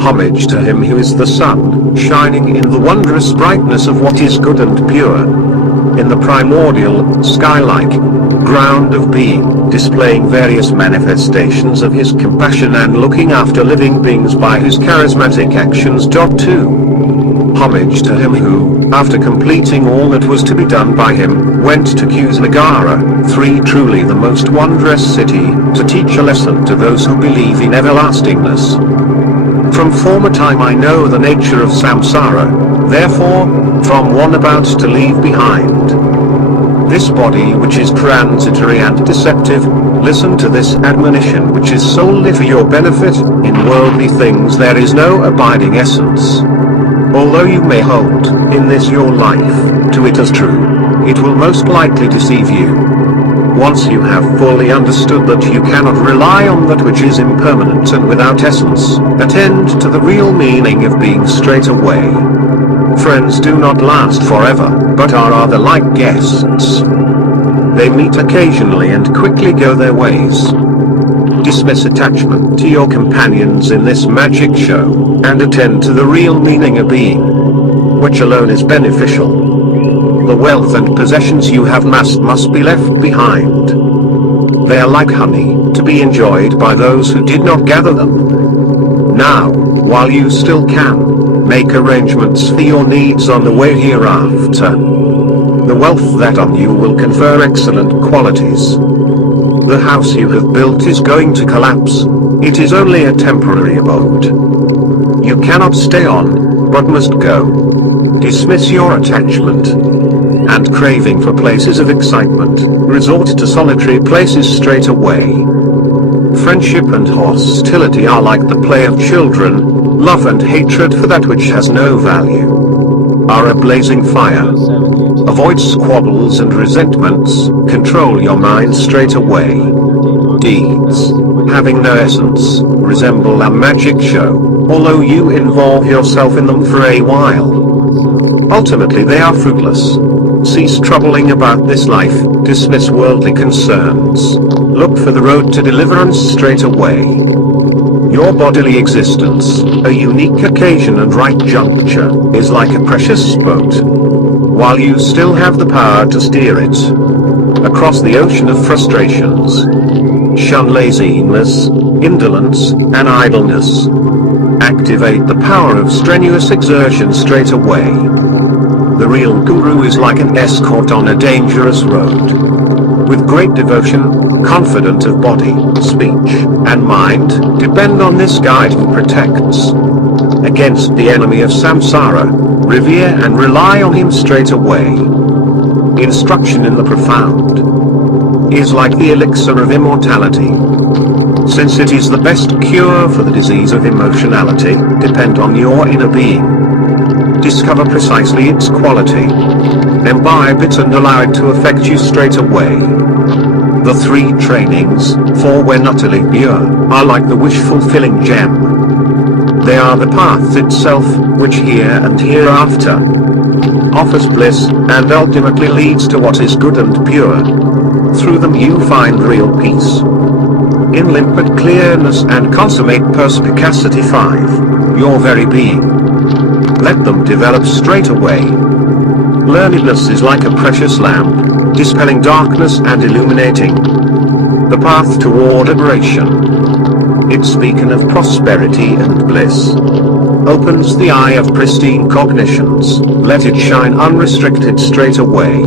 Homage to him who is the sun, shining in the wondrous brightness of what is good and pure. In the primordial, sky-like ground of being, displaying various manifestations of his compassion and looking after living beings by his charismatic actions. 2. Homage to him who, after completing all that was to be done by him, went to Kusnagara, 3. Truly the most wondrous city, to teach a lesson to those who believe in everlastingness. From former time I know the nature of samsara, therefore, from one about to leave behind this body which is transitory and deceptive, listen to this admonition which is solely for your benefit. In worldly things there is no abiding essence. Although you may hold, in this your life, to it as true, it will most likely deceive you. Once you have fully understood that you cannot rely on that which is impermanent and without essence, attend to the real meaning of being straight away. Friends do not last forever, but are rather like guests. They meet occasionally and quickly go their ways. Dismiss attachment to your companions in this magic show, and attend to the real meaning of being, which alone is beneficial. The wealth and possessions you have must be left behind. They are like honey, to be enjoyed by those who did not gather them. Now, while you still can, make arrangements for your needs on the way hereafter. The wealth that on you will confer excellent qualities. The house you have built is going to collapse. It is only a temporary abode. You cannot stay on, but must go. Dismiss your attachment and craving for places of excitement. Resort to solitary places straight away. Friendship and hostility are like the play of children. Love and hatred for that which has no value are a blazing fire. Avoid squabbles and resentments. Control your mind straight away. Deeds, having no essence, resemble a magic show, although you involve yourself in them for a while. Ultimately they are fruitless. Cease troubling about this life, dismiss worldly concerns. Look for the road to deliverance straight away. Your bodily existence, a unique occasion and right juncture, is like a precious boat. While you still have the power to steer it across the ocean of frustrations, shun laziness, indolence, and idleness. Activate the power of strenuous exertion straight away. The real guru is like an escort on a dangerous road. With great devotion, confident of body, speech, and mind, depend on this guide who protects against the enemy of samsara. Revere and rely on him straight away. Instruction in the profound is like the elixir of immortality. Since it is the best cure for the disease of emotionality, depend on your inner being. Discover precisely its quality. Imbibe it and allow it to affect you straight away. The 3 trainings, for when utterly pure, are like the wish-fulfilling gem. They are the path itself, which here and hereafter offers bliss, and ultimately leads to what is good and pure. Through them you find real peace, in limpid clearness and consummate perspicacity. 5. Your very being. Let them develop straight away. Learnedness is like a precious lamp, dispelling darkness and illuminating the path toward liberation. Its beacon of prosperity and bliss opens the eye of pristine cognitions. Let it shine unrestricted straight away.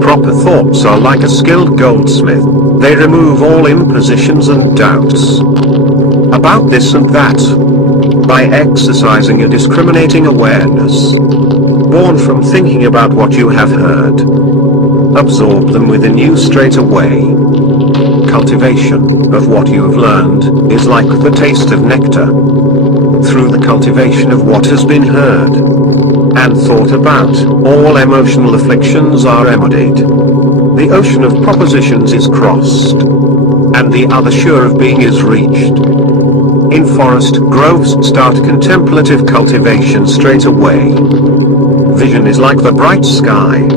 Proper thoughts are like a skilled goldsmith. They remove all impositions and doubts about this and that by exercising a discriminating awareness born from thinking about what you have heard. Absorb them within you straight away. Cultivation of what you have learned is like the taste of nectar. Through the cultivation of what has been heard and thought about, all emotional afflictions are remedied. The ocean of propositions is crossed, and the other shore of being is reached. In forest groves start contemplative cultivation straight away. Vision is like the bright sky.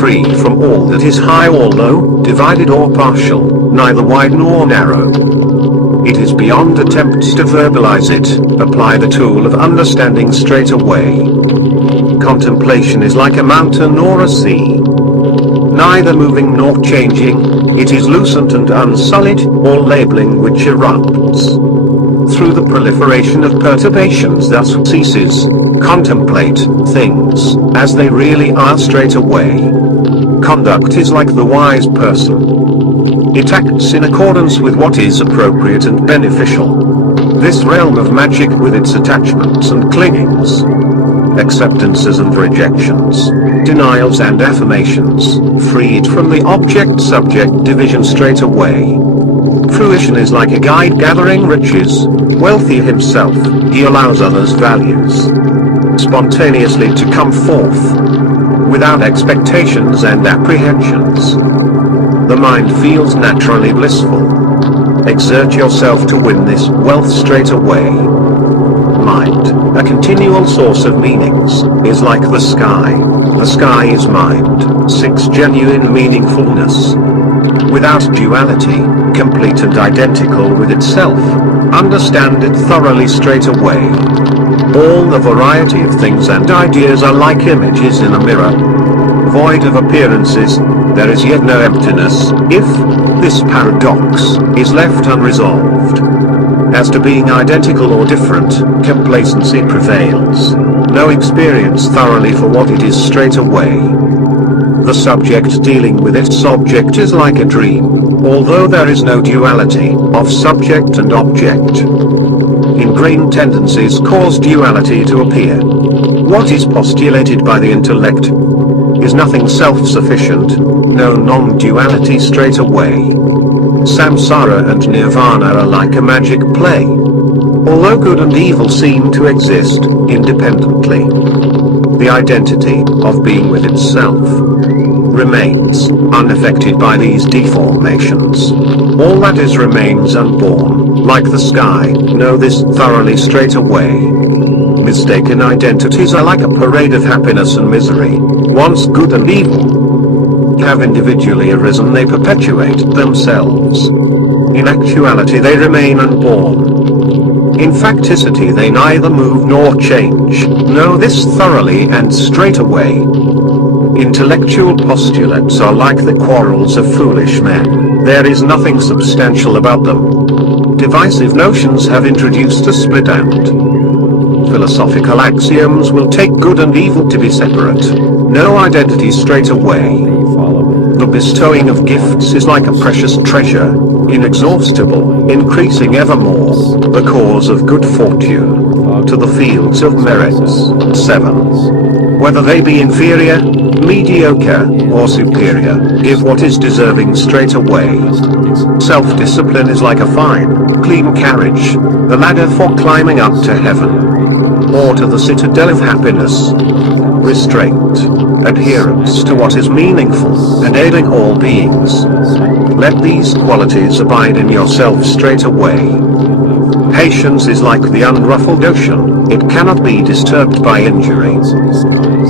free from all that is high or low, divided or partial, neither wide nor narrow. It is beyond attempts to verbalize it. Apply the tool of understanding straight away. Contemplation is like a mountain or a sea. Neither moving nor changing, it is lucent and unsullied, or labeling which erupts. Through the proliferation of perturbations thus ceases. Contemplate things as they really are straight away. Conduct is like the wise person. It acts in accordance with what is appropriate and beneficial. This realm of magic with its attachments and clingings, acceptances and rejections, denials and affirmations, freed from the object-subject division straight away. Fruition is like a guide gathering riches. Wealthy himself, he allows others' values spontaneously to come forth, without expectations and apprehensions. The mind feels naturally blissful. Exert yourself to win this wealth straight away. Mind, a continual source of meanings, is like the sky. The sky is mind. 6. Genuine meaningfulness. Without duality, complete and identical with itself. Understand it thoroughly straight away. All the variety of things and ideas are like images in a mirror. Void of appearances, there is yet no emptiness, if this paradox is left unresolved. As to being identical or different, complacency prevails. No experience thoroughly for what it is straight away. The subject dealing with its object is like a dream, although there is no duality of subject and object. Ingrained tendencies cause duality to appear. What is postulated by the intellect is nothing self-sufficient, no non-duality straight away. Samsara and nirvana are like a magic play. Although good and evil seem to exist independently, the identity of being with itself remains unaffected by these deformations. All that is remains unborn, like the sky. Know this thoroughly straight away. Mistaken identities are like a parade of happiness and misery. Once good and evil have individually arisen, they perpetuate themselves. In actuality they remain unborn. In facticity they neither move nor change. Know this thoroughly and straight away. Intellectual postulates are like the quarrels of foolish men. There is nothing substantial about them. Divisive notions have introduced a split end. Philosophical axioms will take good and evil to be separate. No identity straight away. The bestowing of gifts is like a precious treasure, inexhaustible, increasing evermore, the cause of good fortune, to the fields of merits. 7. Whether they be inferior, mediocre, or superior, give what is deserving straight away. Self-discipline is like a fine, clean carriage, the ladder for climbing up to heaven, or to the citadel of happiness. Restraint, adherence to what is meaningful, and aiding all beings. Let these qualities abide in yourself straight away. Patience is like the unruffled ocean, it cannot be disturbed by injury.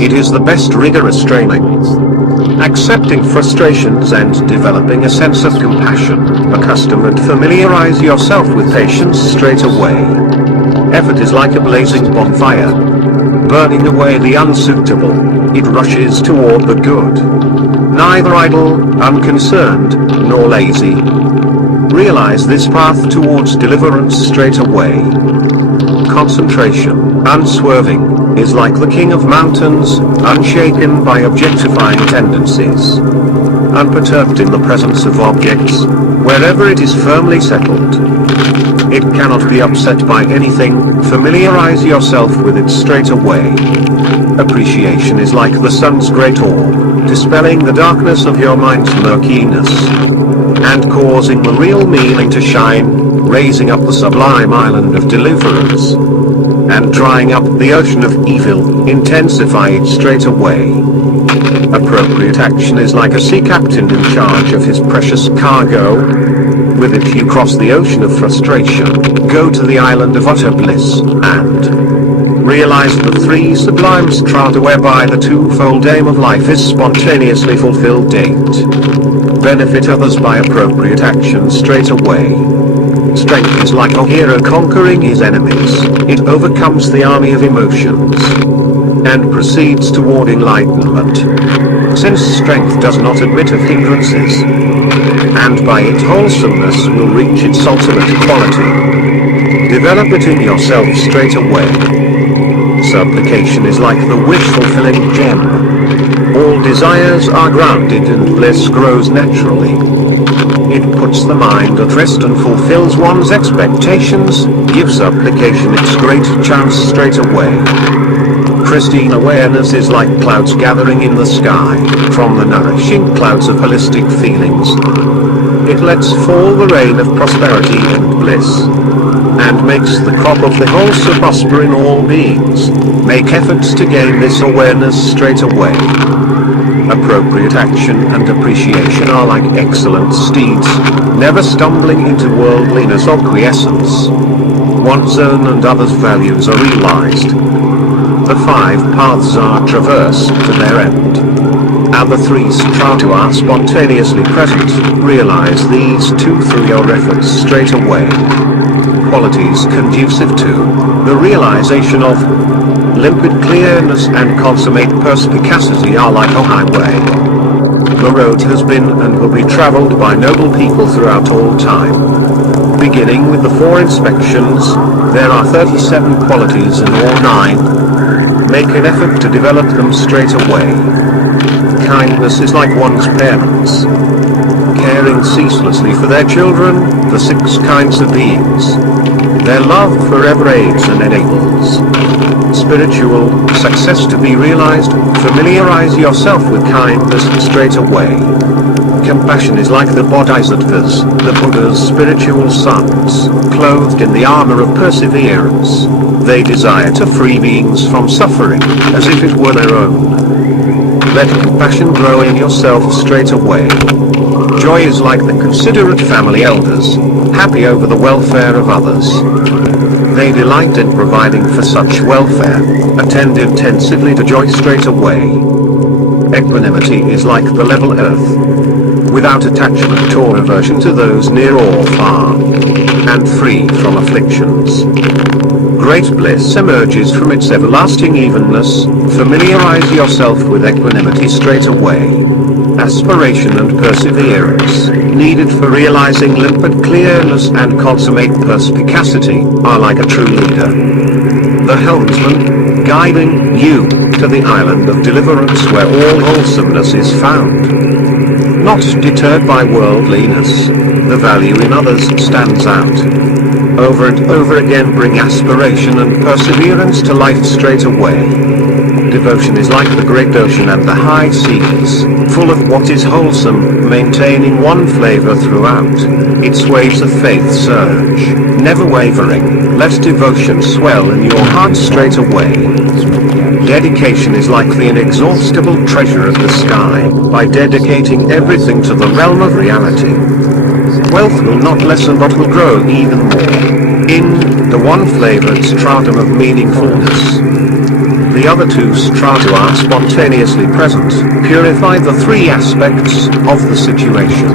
It is the best rigorous training. Accepting frustrations and developing a sense of compassion, accustom and familiarize yourself with patience straight away. Effort is like a blazing bonfire, burning away the unsuitable, it rushes toward the good. Neither idle, unconcerned, nor lazy. Realize this path towards deliverance straight away. Concentration, unswerving, is like the king of mountains, unshaken by objectifying tendencies. Unperturbed in the presence of objects, wherever it is firmly settled. It cannot be upset by anything. Familiarize yourself with it straight away. Appreciation is like the sun's great orb, dispelling the darkness of your mind's murkiness, and causing the real meaning to shine, raising up the sublime island of deliverance, and drying up the ocean of evil. Intensify it straight away. Appropriate action is like a sea captain in charge of his precious cargo. With it you cross the ocean of frustration, go to the island of utter bliss, and Realize the three sublime strata whereby the twofold aim of life is spontaneously fulfilled. 8. Benefit others by appropriate action straight away. Strength is like a hero conquering his enemies. It overcomes the army of emotions and proceeds toward enlightenment. Since strength does not admit of hindrances, and by its wholesomeness will reach its ultimate quality. Develop it in yourself straight away. Supplication is like the wish-fulfilling gem. All desires are grounded and bliss grows naturally. It puts the mind at rest and fulfills one's expectations. Give supplication its great chance straight away. Pristine awareness is like clouds gathering in the sky, from the nourishing clouds of holistic feelings. It lets fall the rain of prosperity and bliss, and makes the crop of the wholesome prosper in all beings. Make efforts to gain this awareness straight away. Appropriate action and appreciation are like excellent steeds, never stumbling into worldliness or quiescence. One's own and others' values are realized. The 5 paths are traversed to their end, and the 3 strata are spontaneously present. Realize these 2 through your efforts straight away. Qualities conducive to the realization of limpid clearness and consummate perspicacity are like a highway. The road has been and will be traveled by noble people throughout all time. Beginning with the 4 inspections, there are 37 qualities in all 9. Make an effort to develop them straight away. Kindness is like one's parents, caring ceaselessly for their children. The 6 kinds of beings. Their love forever aids and enables spiritual success to be realized. Familiarize yourself with kindness straight away. Compassion is like the Bodhisattvas, the Buddha's spiritual sons, clothed in the armor of perseverance. They desire to free beings from suffering, as if it were their own. Let compassion grow in yourself straight away. Joy is like the considerate family elders, happy over the welfare of others. They delight in providing for such welfare. Attend intensively to joy straight away. Equanimity is like the level earth, without attachment or aversion to those near or far, and free from afflictions. Great bliss emerges from its everlasting evenness. Familiarize yourself with equanimity straight away. Aspiration and perseverance, needed for realizing limpid clearness and consummate perspicacity, are like a true leader. The helmsman, guiding you to the island of deliverance where all wholesomeness is found. Not deterred by worldliness, the value in others stands out. Over and over again bring aspiration and perseverance to life straight away. Devotion is like the great ocean and the high seas, full of what is wholesome, maintaining one flavor throughout. Its waves of faith surge, never wavering. Let devotion swell in your heart straight away. Dedication is like the inexhaustible treasure of the sky. By dedicating everything to the realm of reality, wealth will not lessen but will grow even more. In the one flavored stratum of meaningfulness, the other 2 strata are spontaneously present. Purify the 3 aspects of the situation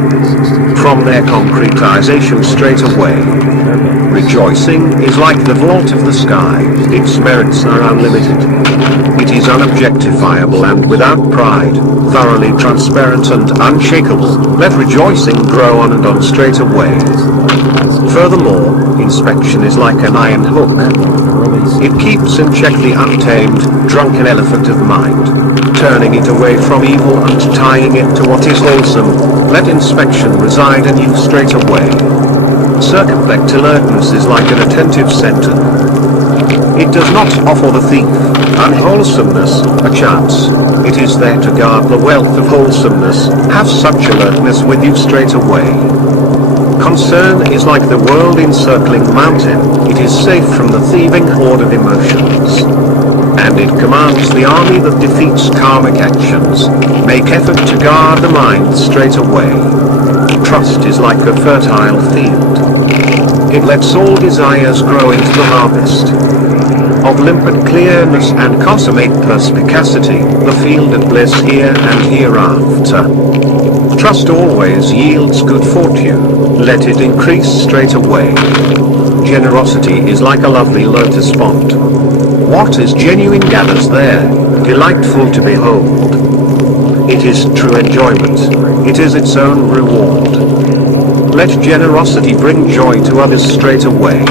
from their concretization straight away. Rejoicing is like the vault of the sky. Its merits are unlimited. It is unobjectifiable and without pride, thoroughly transparent and unshakable. Let rejoicing grow on and on straight away. Furthermore, inspection is like an iron hook. It keeps in check the untamed, drunken elephant of mind, turning it away from evil and tying it to what is wholesome. Let inspection reside in you straight away. Circumspect alertness is like an attentive center. It does not offer the thief unwholesomeness a chance. It is there to guard the wealth of wholesomeness. Have such alertness with you straight away. Concern is like the world encircling mountain. It is safe from the thieving horde of emotions, and it commands the army that defeats karmic actions. Make effort to guard the mind straight away. Trust is like a fertile field. It lets all desires grow into the harvest. of limpid clearness and consummate perspicacity, the field of bliss here and hereafter. Trust always yields good fortune, let it increase straight away. Generosity is like a lovely lotus pond. What is genuine gathers there, delightful to behold. It is true enjoyment, it is its own reward. Let generosity bring joy to others straight away.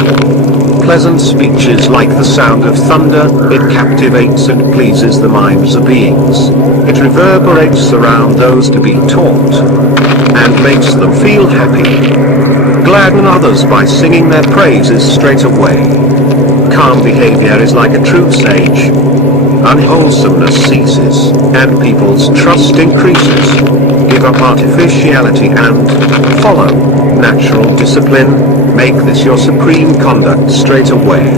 Pleasant speech is like the sound of thunder, it captivates and pleases the minds of beings. It reverberates around those to be taught, and makes them feel happy. Gladden others by singing their praises straight away. Calm behavior is like a true sage. Unwholesomeness ceases, and people's trust increases. Give up artificiality and follow natural discipline. Make this your supreme conduct straight away.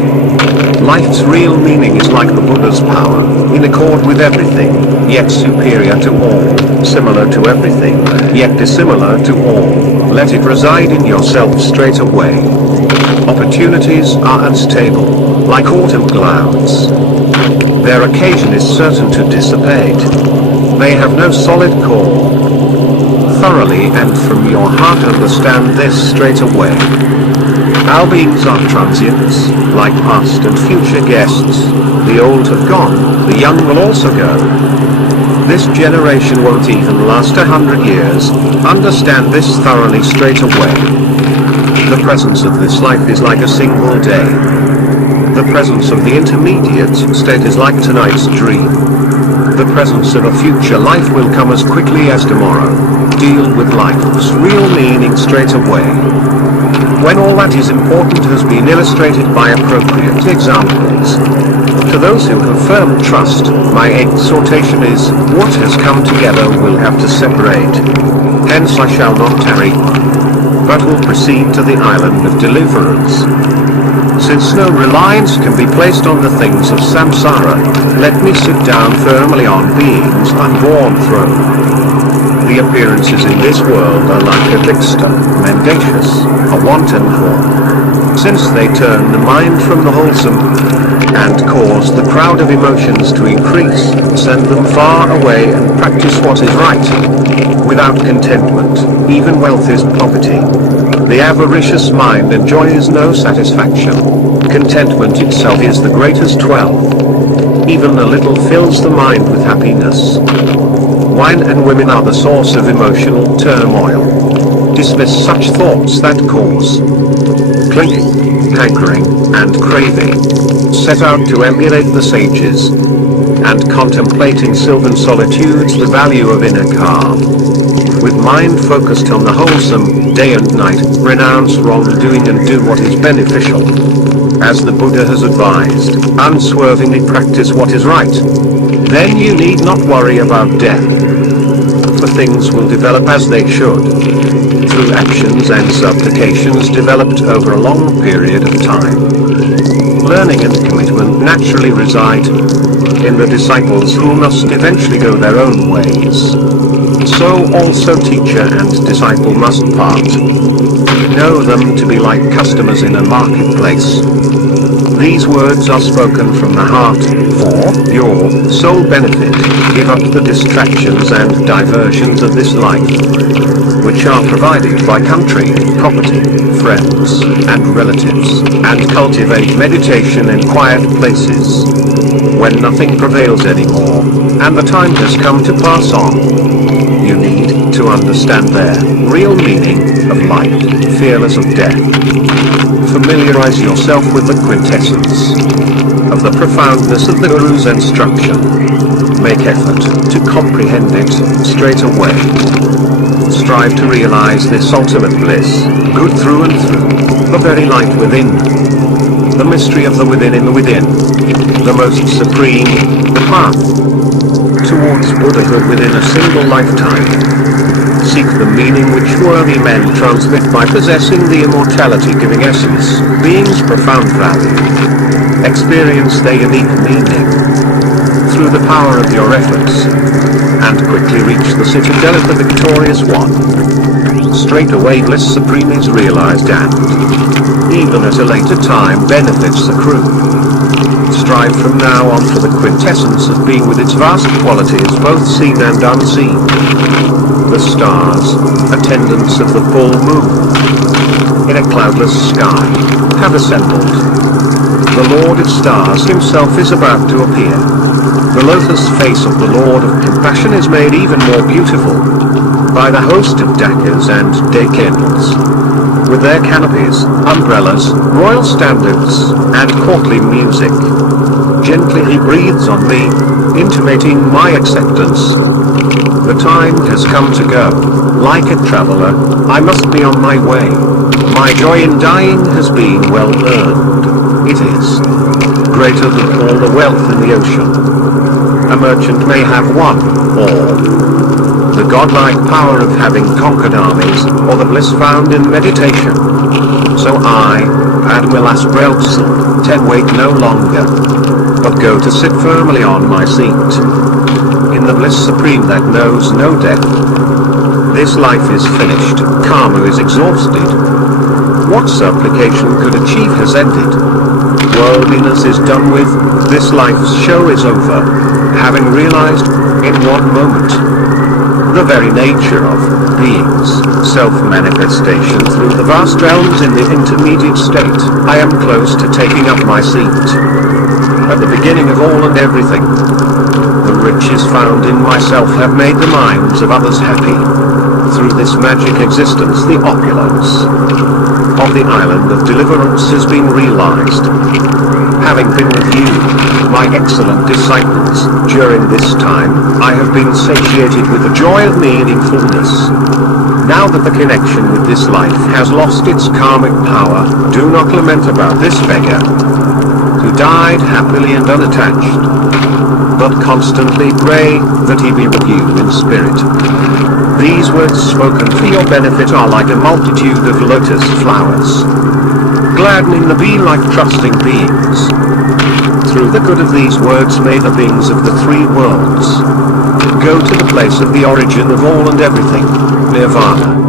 Life's real meaning is like the Buddha's power, in accord with everything, yet superior to all, similar to everything, yet dissimilar to all. Let it reside in yourself straight away. Opportunities are unstable, like autumn clouds. Their occasion is certain to dissipate. They have no solid core. Thoroughly and from your heart understand this straight away. Our beings are transients, like past and future guests. The old have gone, the young will also go. This generation won't even last 100 years. Understand this thoroughly straight away. The presence of this life is like a single day. The presence of the intermediate state is like tonight's dream. The presence of a future life will come as quickly as tomorrow. Deal with life's real meaning straight away. When all that is important has been illustrated by appropriate examples. To those who have firm trust, my exhortation is, what has come together will have to separate. Hence I shall not tarry, but will proceed to the island of deliverance. Since no reliance can be placed on the things of samsara, let me sit down firmly on being's unborn throne. The appearances in this world are like a trickster, mendacious, a wanton form. Since they turn the mind from the wholesome, and cause the crowd of emotions to increase, send them far away and practice what is right. Without contentment, even wealth is poverty. The avaricious mind enjoys no satisfaction. Contentment itself is the greatest wealth. Even a little fills the mind with happiness. Wine and women are the source of emotional turmoil. Dismiss such thoughts that cause clinging, hankering, and craving. Set out to emulate the sages, and contemplate in sylvan solitudes the value of inner calm. With mind focused on the wholesome, day and night, renounce wrongdoing and do what is beneficial. As the Buddha has advised, unswervingly practice what is right. Then you need not worry about death. For things will develop as they should, through actions and supplications developed over a long period of time. Learning and commitment naturally reside in the disciples who must eventually go their own ways. So also teacher and disciple must part. Know them to be like customers in a marketplace. These words are spoken from the heart, for your sole benefit. Give up the distractions and diversions of this life, which are provided by country, property, friends, and relatives, and cultivate meditation in quiet places. When nothing prevails anymore, and the time has come to pass on, you need to understand their real meaning of life, fearless of death. Familiarize yourself with the quintessence of the profoundness of the Guru's instruction. Make effort to comprehend it straight away. Strive to realize this ultimate bliss, good through and through, the very light within, the mystery of the within in the within, the most supreme, the path towards Buddhahood within a single lifetime. Seek the meaning which worthy men transmit by possessing the immortality-giving essence, being's profound value. Experience their unique meaning through the power of your efforts, and quickly reach the citadel of the victorious one. straightaway bliss supreme is realized and, even at a later time, benefits accrue. Strive from now on for the quintessence of being with its vast qualities both seen and unseen. The stars, attendants of the full moon, in a cloudless sky, have assembled. The Lord of Stars himself is about to appear. The lotus face of the Lord of Compassion is made even more beautiful by the host of daggers and day candles. With their canopies, umbrellas, royal standards, and courtly music. Gently he breathes on me, intimating my acceptance. The time has come to go. Like a traveler, I must be on my way. My joy in dying has been well earned. It is greater than all the wealth in the ocean. A merchant may have one, or the godlike power of having conquered armies, or the bliss found in meditation. So I, Admiral Asbjørnsen, wait no longer, but go to sit firmly on my seat, in the bliss supreme that knows no death. This life is finished, karma is exhausted. What supplication could achieve has ended. Worldliness is done with, this life's show is over, having realized, in one moment, the very nature of being's self-manifestation through the vast realms in the intermediate state. I am close to taking up my seat at the beginning of all and everything. The riches found in myself have made the minds of others happy. Through this magic existence the opulence of the island of deliverance has been realized. Having been with you, my excellent disciples, during this time, I have been satiated with the joy of meaningfulness. Now that the connection with this life has lost its karmic power, do not lament about this beggar, who died happily and unattached, but constantly pray that he be with you in spirit. These words spoken for your benefit are like a multitude of lotus flowers, gladdening the bee like trusting beings. Through the good of these words may the beings of the three worlds go to the place of the origin of all and everything, Nirvana.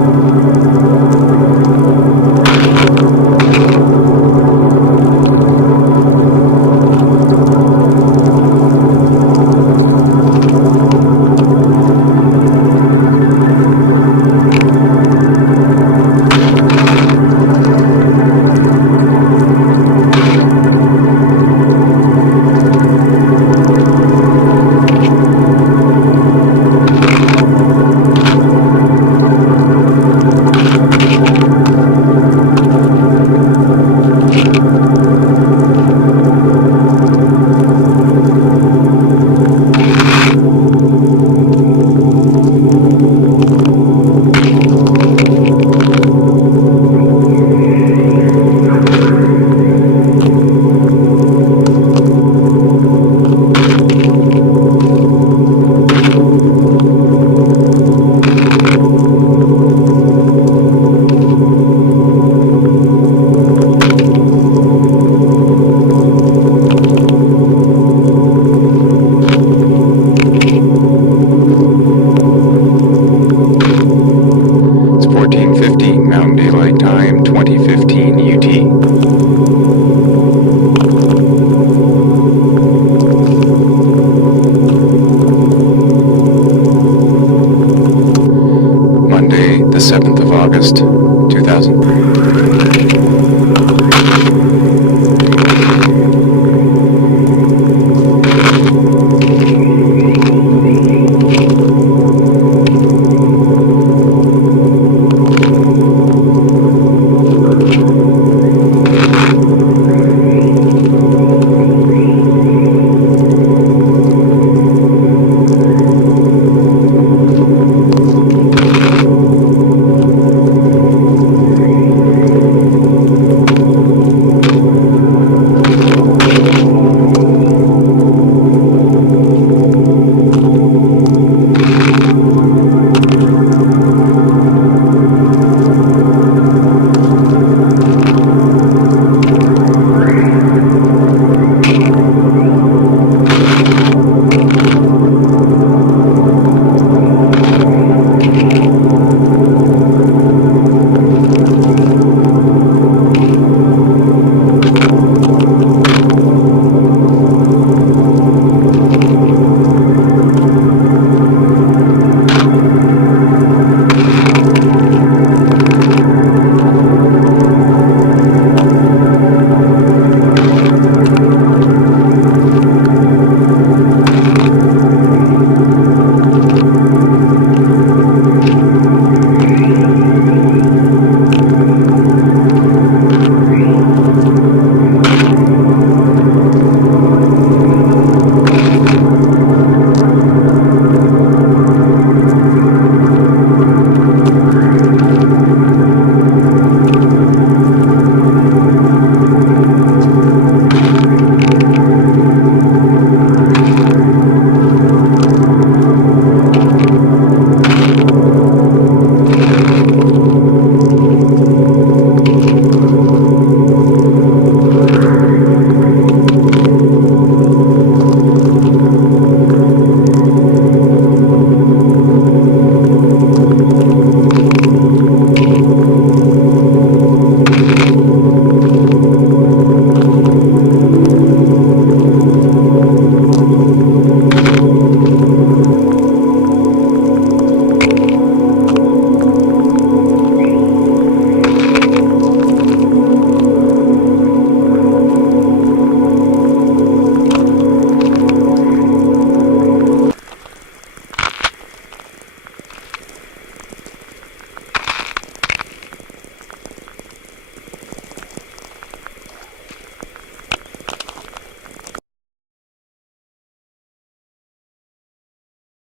Monday, the 7th of August,